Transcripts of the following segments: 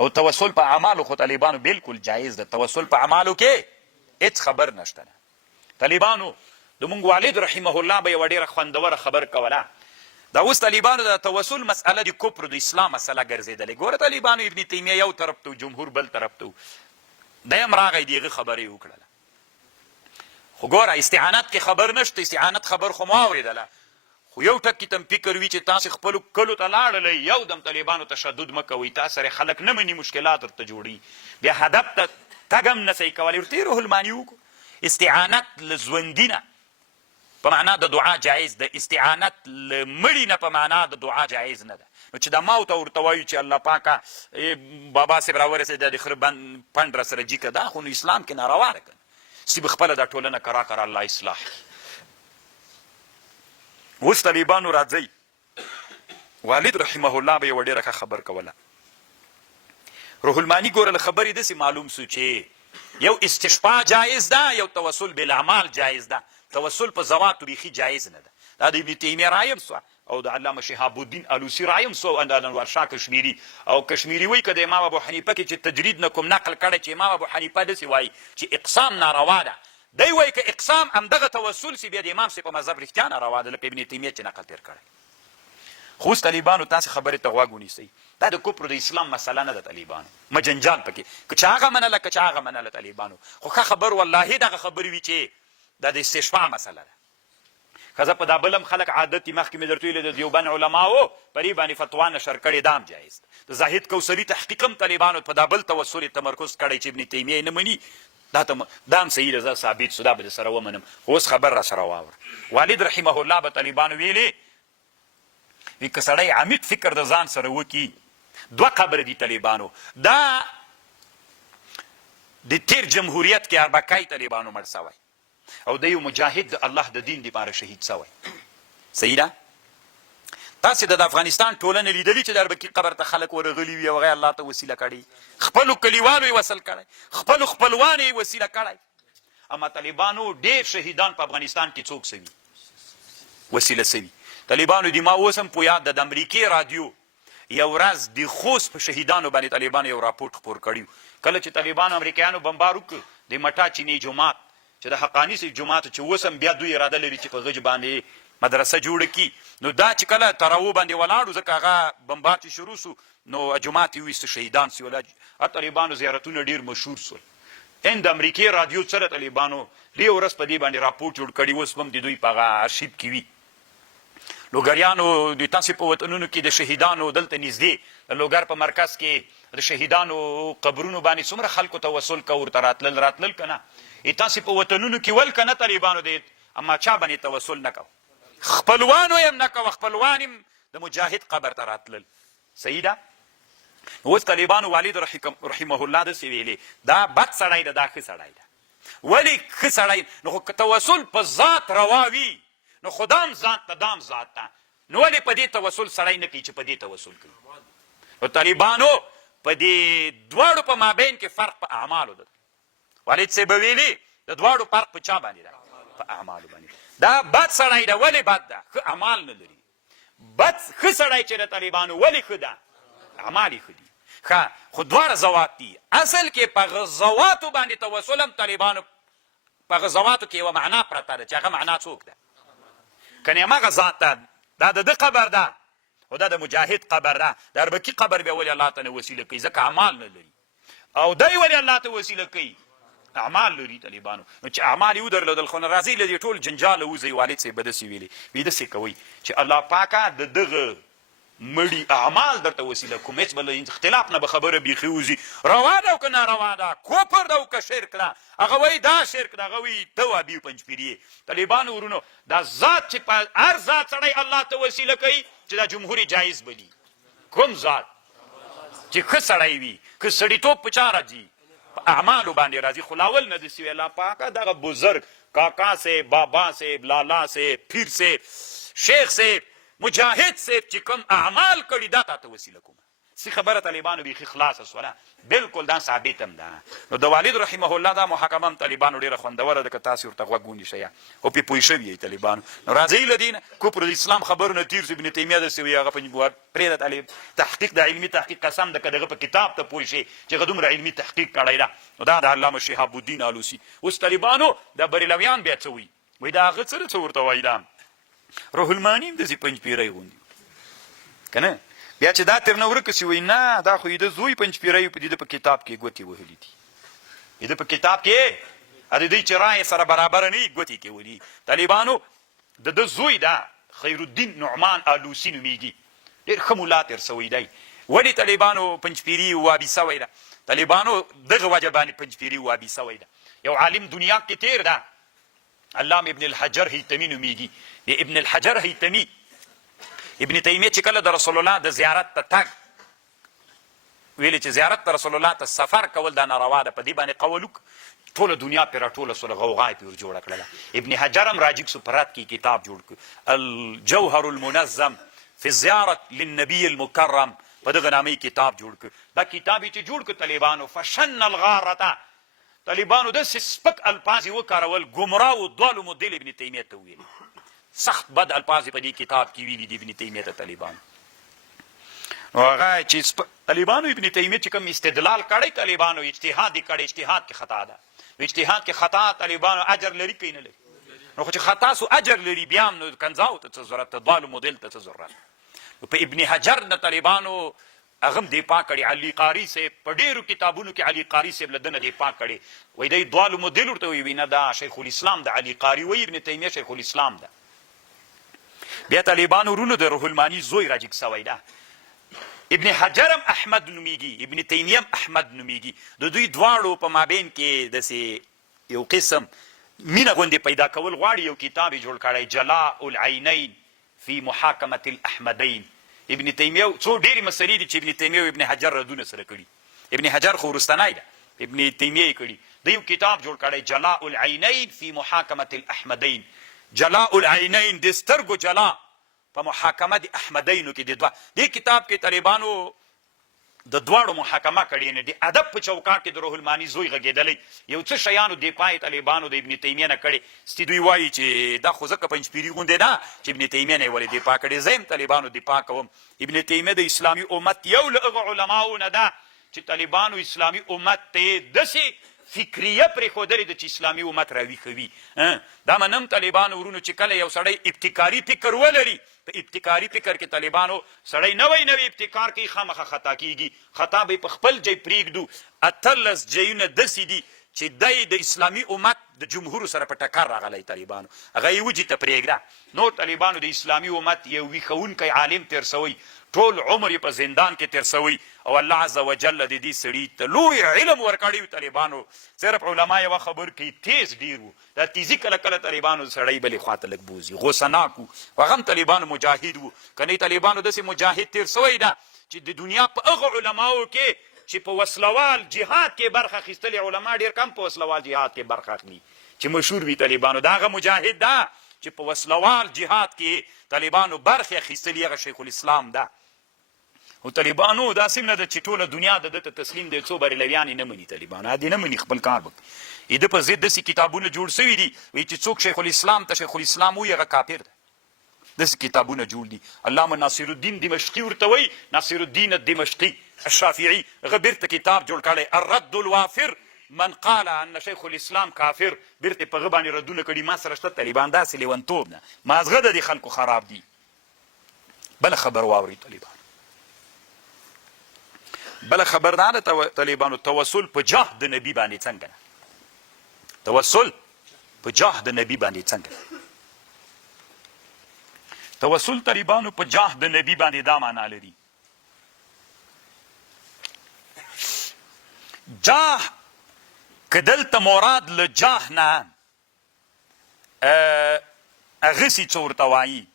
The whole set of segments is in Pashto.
او توسل په اعمالو خو طالبانو بالکل جایز ده. توسل په اعمالو کې هیڅ خبر نشته. طالبانو د مونږ والد رحمه الله به یوه ډېره خوندوره خبر کوله. دا اوس طالبانو د توسل مسئله د کفر د اسلام مسله ګرځېدلې. ګوره طالبانو ابن تیمیه یو طرف ته جمهور بل طرف ته دی هم راغی د هغه خبرې وکړله. خو ګوره استعانت کې خبر نشته. استعانت خبر خو ما اورېدله، خو یو ټکي ته فکر وي چې تاسې خپلو کلو ته لاړلی یو دم طالبانو تشدد مه کوئ، تا سره خلک نه مني، مشکلات ورته جوړي، بیا هدف ته تګ هم نه صحیح کولی. ورته روح الماني وکړو. استعانت له ژوندي نه په معنا د دعا جایز ده، استعانت له مړي نه په معنا د دعا جایز نه ده. نو چې دا ما ته ورته وایو چې الله پاکه بابا صاحب راورسېد د خره پنډ را سره جیکه، دا خو نو اسلام کې ناروا ده که سی به خپله دا ټولنه کرا کرا الله اصلاح کړي. اوس طالبانو راځئ، والد رحمه الله به یوه ډېره ښه خبر کوله. روح الماني ګوره له خبرې داسې معلوم سو چې یو استشفاء جایز ده، یو توسل بالاعمال جایز ده. توسل په ذواتو بیخي جایز نه ده. دا د ابن تیمیه رایه هم سوه او د علامه شهاب الدین الوسي رایه هم سوه، د انورشاه کشمیري. او کشمیري وایي که د امام ابو حنیفه کې چې تجرید نه کوم نقل کړی چې امام ابو حنیفه داسې وایي چې اقسام ناروا ده. دی وایي که اقسام همدغه توسل سي بیا د امام صاحب په مذهب رښتیا ناروا ده، لکه ابن تیمیه چې نقل تېر کړی. خو اوس طالبانو تاسې خبرې ته غوږ ونیسئ. دا د کفر د اسلام مسله نه ده طالبانو، مجنجال پکې که چا هغه منله که چا هغه منله طالبانو. خو ښه خبر والله دغه خبرې وي چې دا د استشفاء مسله ده. ښځه په دا بل هم خلک عادت دي، مخکې مې درته ویلې د دیوبند علماو په دې باندې فتوا نشر کړې، دا هم جایز ده. د زاهد کوثري تحقیق هم طالبانو په دا بل توسل تمرکز کړی چې ابن تیمیه نه مني، دا هم صحیح ده، ثابت سو، دا به سره ومنم. خو اوس خبر را سره واوره. والد رحمه الله به طالبانو ویلې وي که سړی عمیق فکر د ځان سره وکړي، دوه قبر دي طالبانو. دا د تیر جمهوریت کې اربکای طالبانو مړ سوی او د یو مجاهد د الله د دین دپاره شهید سوی. صحیح ده؟ تاسې د افغانستان ټولنه لیدلي چې د اربکي قبر ته خلک ورغلي وي او هغه الله ته وسیله کړي، خپلو کلیوالو یې وصل کړی، خپلو خپلوانو یې وسیله کړی. اما طالبانو ډېر شهیدان په افغانستان کې څوک سوي، وسیله سوي. طالبانو د ما اوس هم په یاد ده د امریکې رادیو یو ورځ د خوست په شهیدانو باندې طالبانو یو راپورټ خپور کړي. کله چې طالبانو امریکایانو بمبار وکړ د مټا چینی جومات چې د حقاني صاحب جومات چې اوس هم بیا دوی اراده لري چې په غج باندې مدرسه جوړه کړي، نو دا چې کله تراو باندې ولاړو ځکه هغه بمبار چې شروع سو نو جومات یې ویسته، شهیدان سول. طالبانو زیارتونه ډېر مشهور سول. د امریکې رادیو سره طالبانو دې ورځ په دې باندې راپورټ جوړ کړي، اوس هم د دوی په هغه ارشیف کې وي. لوګریانو د تاسې په وطنونو کې د شهیدانو دلته نږدې د لوګر په مرکز کې د شهیدانو قبرونو باندې څومره خلکو ته وصل که ورته راتلل که نه؟ تاسې په وطنونو کې ول که نه طالبانو دی، اما چا باندې توسل نه کو، خپلوانو یې هم نه کوه، خپلوان هم د مجاهد قبر ته راتلل. صحیح ده؟ اوس طالبانو والد رحمه الله داسې ویلې دا بد سړی ده، دا ښه سړی ده. ولې ښه سړی؟ نو خو که توسل په ذات روا وي نو خدام ذات ته دام ذات ته، نو ولې په دې توسل سړی نه کوي چې په دې توسل کوي؟ نو طالبانو په دې دواړو په مابین کې فرق په اعمالو ده. والد صاحب ویلي د دواړو فرق په چا باندې ده؟ په اعمالو باندې. دا بد سړی ده. ولې بد ده؟ ښه اعمال نه لري. بد ښه سړی چې د طالبانو ولې ښه ده؟ اعمال یې ښه دي. ښه خو دواړه ذوات دي. اصل کې په غزواتو باندې توسل هم طالبانو په غزواتو کې یوه معنا پرته ده چې هغه معنا څوک ده؟ کنې هماغه ذات ده، دا د ده قبر ده او دا د مجاهد قبر ده. د اربکي قبر بیا ولې الله ته نه وسیله کوي؟ ځکه اعمال نه لري. او دی ولې الله ته وسیله کوي؟ اعمال لري طالبانو. نو چې اعمال یې ودرلودل خو نه راځئ له دې ټول جنجاله وځئ. والد صاحب به داسې ویلي وي داسې کوئ چې الله پاکه د دغه مړي اعمال درته وسیله کوم، هېڅ به له اختلاف نه به خبره بیخي وځي. روا ده او که ناروا ده، کفر ده او که شرک ده. هغه وایي دا شرک ده، هغه وایي ته وابي پنجپیري. طالبانو ورونو دا ذات چې په هر ذات سړی الله ته وسیله کوي چې دا جمهوري جایز بلي. کوم ذات چې ښه سړی وي، که سړیتوب په چا راځي؟ په اعمالو باندې راځي. خو لاول نه داسې وي الله پاکه دغه بزرګ کاکا صاحب، بابا صاحب، لالا صاحب، پیر صاحب، شیخ صاحب، مجاهد صاحب چې کوم اعمال کړي دا تا ته وسیله کوم. سی خبره طالبانو بیخي خلاصه سوله بالکل دا ثابت هم ده. نو د والد رحمه الله دا محاکمه هم طالبانو ډېره خوندوره ده که تاسې ورته غوږ ونیسئ او پرې پوه شوي یئ طالبانو. نو راځئ له دې نه کفر د اسلام خبرونه تېر سو. ابن تیمیه داسې وایي هغه پرېږده طالب تحقیق د علمي تحقیق قسم ده که دغه په کتاب ته پوه شي چې هغه دومره علمي تحقیق کړی ده. نو دا د علامه شهاب الدین آلوسي. اوس طالبانو د بریلویان بیا څه وایي وایي د هغه څه ورته وایي دا روح المعانی هم داسې پنجپیری غوندې که نه. بیا چې دا تر نه ورکه سي وایي نه دا خو یې د زوی پنجپیری په دې په کتاب کې ګوتې وهلي دي. د په کتاب کې د دوی چې رایې سره برابره نه وي ګوتې کې ولي. طالبانو د ده زوی دا خیرالدین نعمان آلوسي نومیږي. ډېر ښه ملا تېر سوی دی. ولې طالبانو پنجپیري وابي سوی ده؟ طالبانو دغه وجه باندې پنجپیري وابي سوی ده. یو عالم دنیا کې تېر ده علام ابن الحجر هیتمي نومیږي. ابن الحجر هیتمي ابن تیمیه چې کله د رسول الله د زیارت ته تګ ویلې چې زیارت ته رسول الله ته سفر کول دا ناروا ده. په دې باندې قول ټوله دنیا پرې راټوله سوله غوغا یې پرې ورجوړه کړله. ابن حجر هم راجګ سو په رات کې کتاب جوړ کړ الجوهر المنظم فی زیارت للنبي المکرم په دغه نامه کتاب جوړ کړ. دا کتاب یې چې جوړ کړ طالبانو فشن الغارته طالبانو داسې سپک الفاظ یې وکارول ګمراه و ضالو مدل ابن تیمیه ته وویل. سخت بد الفاظ په دې کتاب کې ویلي دي ابن تیمیه ته طالبانو. نو هغه چې طالبانو ابن تیمیه چې کوم استدلال کړی طالبانو اجتهاد یې کړی اجتهاد کې خطا ده. اجتهاد کې خطا طالبانو اجر لري که نه لري؟ نو خو چې خطا سو اجر لري بیا هم نو کنځاو ته څه ضرورت ته ضالو مدل ته څه ضرورت. نو په ابن حجر نه طالبانو هغه هم دفاع کړي. علي قاري صاحب په ډېرو کتابونو کې علي قاري صاحب له ده نه دفاع کړي. وایي دی ضالو مدل ورته وایي نه دا شیخ الاسلام د علي قاري وایي ابن تیمیه شیخ الاسلام ده. بیا طالبانو ورونو د روح المعانی زوی راجګ سوی ده. ابن حجر هم احمد نومیږي ابن تیمیه هم احمد نومیږي. د دوی دواړو په مابین کې داسې یو قسم مینه غوندې پیدا کول غواړي. یو کتاب یې جوړ کړی جلاء العینین فی محاکمة الاحمدین. ابن تیمیه څو ډېرې مسلې دي چې ابن تیمیه او ابن حجر ردونه سره کړي. ابن حجر خو وروستنی ده ابن تیمیه یې کړي. د یو کتاب جوړ کړی جلاء العینین فی محاکمة الاحمدین. جلاء العینین د سترګو جلا په محاکمه د احمدینو کې د دوه دې کتاب کې طالبانو د دواړو محاکمه کړې نه دي. ادب په چوکاټ کې د روح المعانی زوی غږېدلی یو څه شیانو دفاع طالبانو د ابن تیمیه نه کړې. ستې دوی وایي چې دا خو ځکه پنجپیري غوندې ده چې ابن تیمیه نه یې ولې دفاع کړې. زه هم طالبانو دفاع کوم. ابن تیمیه د اسلامي امت یو له هغه علماو نه ده چې طالبانو اسلامي امت ته داسې فکریه پرېښودلې ده چې اسلامي امت راویښوي. دا منم طالبانو ورونو چې کله یو سړی ابتکاري فکر ولري په ابتکاري فکر کې طالبانو سړی نوی ابتکار کوي خامخا خطا کیږي. خطا به په خپل ځای پرېږدو. 18 ځایونه داسې دي چې دی د اسلامي امت د جمهور سره په ټکر راغلی طالبانو هغه یې وجې ته پرېږده. نور طالبانو د اسلامي امت یو ویښوونکی عالم تېر سوی ټول عمر یې په زندان کې تېر سوی او الله عز وجل د دې سړي ته لوی علم ورکړی و. طالبانو صرف علما یوه خبر کوي تیز ډېر و. دا تیزي کله کله طالبانو سړی بلې خواته لږ بوځي غوسناک و. هغه هم طالبانو مجاهد و. که نه طالبانو داسې مجاهد تېر سوی ده چې د دنیا په هغه علماو کې چې په وسلوال جهاد کې برخه اخیستلې علما ډېر کم په وسلوال جهاد کې برخه اخلي چې مشهور وي طالبانو. دا هغه مجاهد ده چې په وسلوال جهاد کې طالبانو برخې اخیستلي هغه شیخ الاسلام ده. او طالبانو داسې نه ده چې ټوله دنیا د ده ته تسلیم دی. څو بریلویان یې نه مني طالبانو دې نه مني خپل کار وکړي. د په ضد داسې کتابونه جوړ سوي دي وایي چې څوک شیخ الاسلام ته شیخ الاسلام وایي هغه کافر ده. داسې کتابونه جوړ دي. علامه ناصر الدین دمشقي ورته وایي ناصر الدین الدمشقي الشافعي هغه بیرته کتاب جوړ کړی الرد الوافر من قال ان شیخ الاسلام کافر. بیرته په هغه باندې ردونه کړي. ما سره شته طالبان داسې لیونتوب نه مازغه د دې خلکو خراب دي. بله خبر واوري طالبان. بله خبر دا ده طالبانو توسل په جاه د نبي باندې څنګه ده. توسل په جاه د نبي باندې څنګه ده. توسل طالبانو په جاه د نبي باندې دا معنا لري جاه که دلته مراد له جاه نه هغسې څه ورته وایي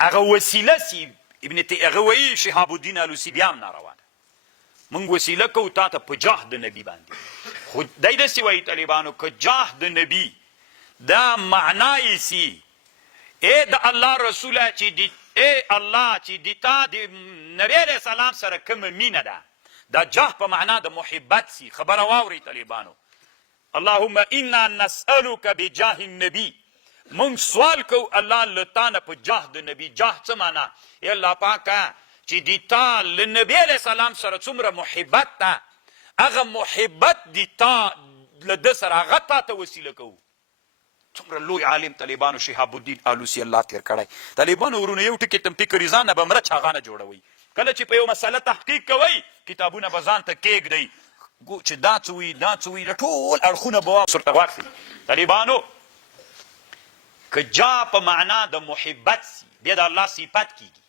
هغه وسیله سي هغه وایي شهاب الدین آلوسي بیا هم ناروا ده. موږ وسیله کوو تا ته په جاه د نبي باندې. خو دی داسې وایي طالبانو که جاه د نبي دا معنا یې سي ای د الله رسوله چې د ای الله چې د تا د نبی علیه السلام سره کومه مینه ده دا جاه په معنا د محبت سي. خبره واورئ طالبانو. اللهم انا نسألك بجاه النبي، مونږ سوال کو الله له تا نه په جاه د نبي. جاه څه معنا؟ ای الله پاکه چې د تا له نبی علیه السلام سره څومره محبت ده هغه محبت د تا له ده سره هغه تا ته وسیله کوو. څومره لوی عالم طالبانو شهاب الدین آلوسی الله تیر کړی. طالبانو ورونه یو ټکي تم فکر ځان نه به مړه چاغانه جوړوئ. کله چې په یو مسله تحقیق کوئ کتابونه به ځان ته کېږدئ چې دا څه وي دا څه وي د ټول اړخونه به ورته واخلي. طالبانو که جا په معنا د محبت سي بیا د الله صفت کیږي.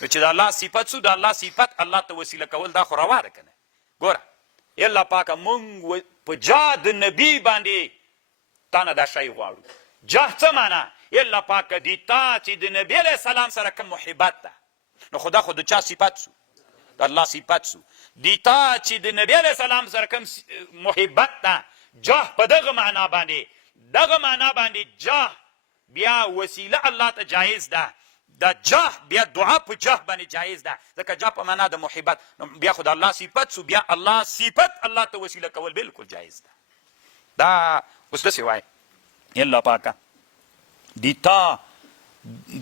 نو چې د الله صفت سو د الله صفت الله ته وسیله کول دا خو روا ده که نه؟ ګوره ای الله پاکه مونږ په جا د نبي باندې تا نه دا شی غواړو. جاه څه معنا؟ ای الله پاکه د تا چې د نبي علیه السلام سره کوم محبت ده نو خدا خو د چا صفت سو؟ د الله صفت سو. د تا چې د نبي علیه السلام سره کوم محبت ده جاه په دغه معنا باندې جاه بیا وسیله الله ته جایز ده. دا جاه بیا دعا په جاه باندې جایز ده ځکه جاه په معنا د محبت نو بیا خو د الله صفت سو بیا الله صفت الله ته وسیله کول بالکل جایز ده. دا اوس داسې وایي ای الله پاکه د تا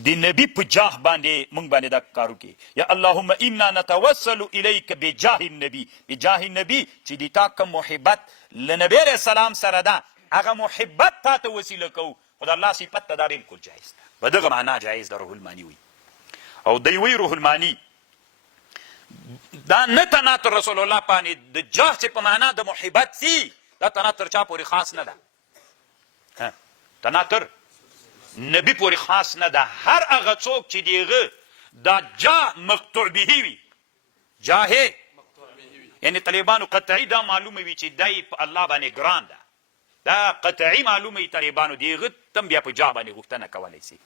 د نبي په جاه باندې مونږ باندې دا کار وکړي. یا اللهم انا نتوسل الیک بجاه النبي، بجاه النبي چې د تا کوم محبت له نبي علیه السلام سره ده هغه محبت تا ته وسیله کوو. خو د الله صفت ته دا بالکل جایز ده. په دغه معنا جایز ده. روح المانی وي او دی وی روح المانی دا نه تناتر رسول الله باندې د جاه چې په معنا د محبت سي دا تناتر چا پورې خاص نه ده. تناتر نبی پورې خاص نه ده. هر هغه څوک چې دیغه دا جاه مقطوع به وي جاه یعنی طالبانو قطعی دا معلومه وي چې دای په الله باندې ګران ده. دا قطعی معلومه وي طالبانو دیغه تم بیا په جاه باندې غوښتنه کولی سي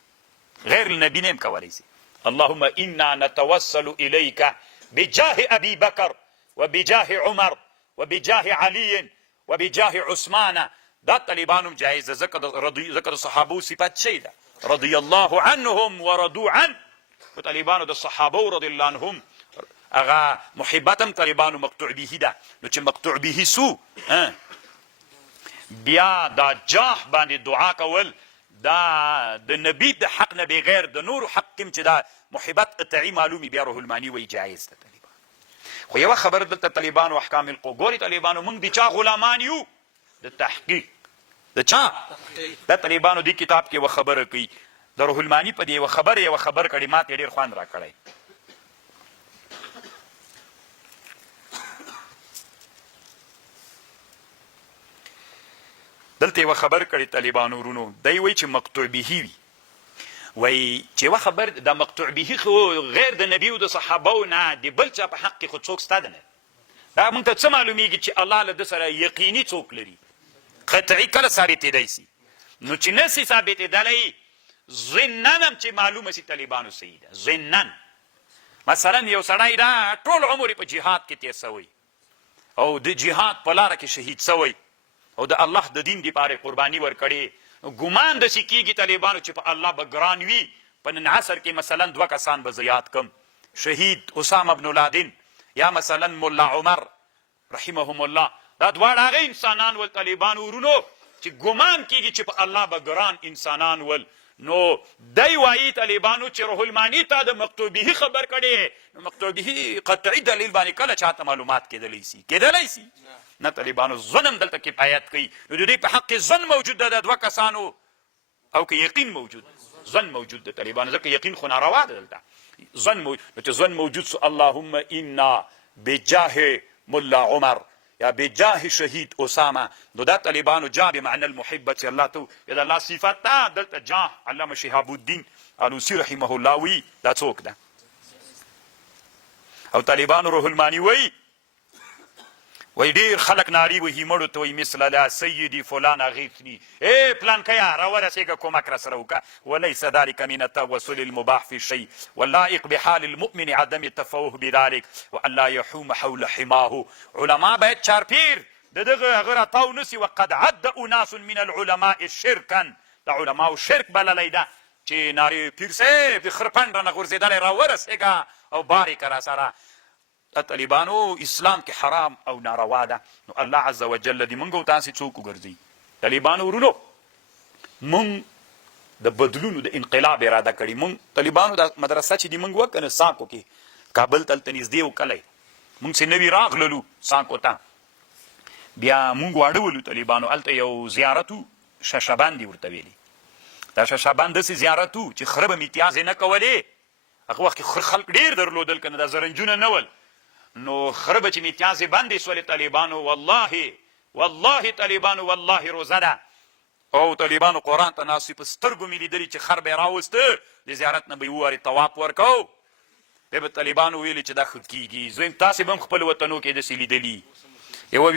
غیر النبي نه هم کولی سي. اللهم انا نتوسل الیک بجاه ابي بکر وبجاه عمر وبجاه علي وبجاه عثمان. دا طالبانو جایز ده ځکه د صحابو صفت شي ده رضی الله عنهم ورضوا عنه. طالبانو د صحابو رضی الله عنهم هغه محبت هم طالبانو مقطوع به ده. نو چې مقطوع به سو بیا دا جاه باندې دعا کول دا د نبی د حق نه بغیر د نور حق کوم چې دا محبت قطعی معلومي بیا روح المانی وی جایز ده. طالبان خو یوه خبره دلته طالبانو احکام القګوري طالبانو موږ د چا غلامان یو؟ د تحقیق. د چا؟ د طالبانو دی کتاب کې یوه خبره کوي د روح المانی په دې یوه خبر کړي ما ته ډېر خوند را کړی. دلته یوه خبر کړي طالبانو ورونو دی وایي چې مقطوع به وي وایي چې یوه خبر د مقطوع به خو غیر د نبي او د صحابو نه د بل چا په حق کې خو څوک ستا ده نه. دا موږ ته څه معلومیږي چې الله له ده سره یقیني څوک لري قطعي کله ثابتېدی سي. نو چې نه سي ثابتېدلی ضمنن هم چې معلومه سي طالبانو صحیح ده. ضمنن مثلا یو سړی دا ټول عمر په جهاد کې تیر سوی او د جهاد په لاره کې شهید سوی او د الله د دین دپاره قرباني ورکړې. ګمان داسې کېږي طالبانو چې په الله به ګران وي. په نن عصر کې مثلا 2 کسان به زه یاد کم شهید اسامه بن لادن یا مثلا ملا عمر رحمهم الله. دا دواړه هغه انسانان ول طالبانو ورونو چې ګمان کېږي چې په الله به ګران انسانان ول. نو دی وایي طالبانو چې روح المانی ته د مقطوع به خبر کړي. نو مقطوع به قطعي دلیل باندې کله چاته معلومات کېدلی سي نه. طالبانو ظلم دلته کفایت کوي. نو د دې په حق کې ظن موجود ده د 2 کسانو او که یقین موجود ظن موجود ده طالبانو ځکه یقین خو ناروا ده دلته ظن موجود. نو چې ظن موجود سو اللهم انا بجاه ملا عمر یا بجاه شهید اسامه. نو دا طالبانو جاه بمعنى المحبه چې الله ته د الله صفات ده. دلته جاه علامه شهاب الدین آلوسی رحمه الله وی دا څوک ده. او طالبانو روح المانی وی ډېر خلک ناري وهي مړو ته وایي مثل لا سیدي فلان اغیثني ای پلانکیه راورسېږه کومک راسره وکړه. وليس ذلك من التوسل المباح في الشيء واللائق بحال المؤمن عدم التفوه بذلك وان لا يحوم حول حماه. علما باید چارپیر د دغه هغه راتاو نسي. وقد عد اناس من العلماء شركا د علماو شرک بللی ده چې نارې پیر صاحب د خرپنډ رانه غورځېدلی راورسېږه او بار یې که را سره طالبانو اسلام کې حرام او ناروا ده. نو الله عز وجل دې موږ او تاسې څوک وګرځوي. طالبانو ورونو موږ د بدلونو د انقلاب اراده کړې. موږ طالبانو د مدرسه چې دې موږ وکنه ساکو کې کابل ته هلته نږدې و کلی موږ چې نوي راغللو ساکو ته بیا موږ واړه ولو طالبانو هلته یو زیارت و ششبان دي ورته ویلي. دا ششبان داسې زیارت و چې خره به امتیاز یې نه کولې. هغه وخت کې خلک ډېر درلودل که نه دا زرنجونه نه ول. نو خره به چې امتیاز یې بندې سولې طالبانو والله طالبانو والله روزه ده او طالبانو قرآن ته ناست په سترګو مې لیدلي چې خر به یې راوسته د زیارت نه به یې ووارې طواف ورکو. بیا به طالبانو ویلي چې دا ښه کېږي. زویم تاسې به هم خپلو وطنو کې داسې لیدلي. یوه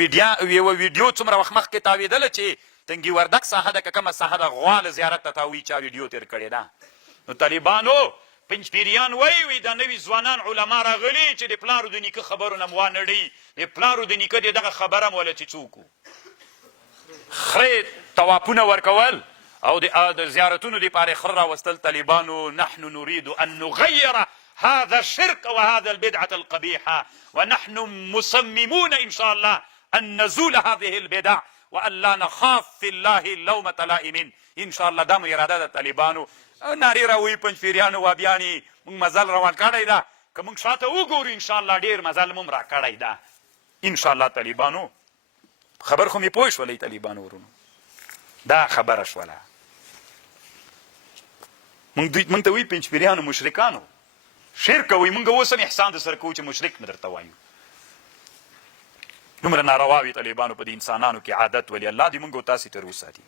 ویډیو څومره وخت مخکې تاوېدله چې تنګي وردک ساحه ده که کومه ساحه ده غوا زیارت ته تاوي چا ویډیو تېر کړې ده. نو طالبانو پنجپیریان وایي دا نوي ځوانان علما راغلي چې د پلارو د نیکه خبرو نه م وانړي. د پلارو د نیکه د دغه خبره م وله چې څوک و خرې طوافونه ورکول او د زیارتونو دپاره خره راوستل. طالبانو نحن نريد ان نغير هذا الشرك وهذا البدعة القبيحة ونحن مصممون إن شاء الله أن نزول هذه البدع وأن لا نخاف في الله لومة لائم إن شاء الله. دا مو اراده د طالبانو. نارې راوایي پنجپیریانو وابیانې موږ مزل روان کړی ده که موږ شاته وګورو ان شاء الله ډېر مزل مو هم را کړی ده ان شاء الله. طالبانو خبر خو مې پوه شولئ طالبانو ورونو دا خبره شوله. موږ ته وایي پنجپیریانو مشرکانو شرک کوئ. موږ اوس هم احسان در سره کوو چې مشرک نه درته وایو. دومره ناروا وي طالبانو په دې انسانانو کې عادت ولې الله دې موږ او تاسې تر وساتي.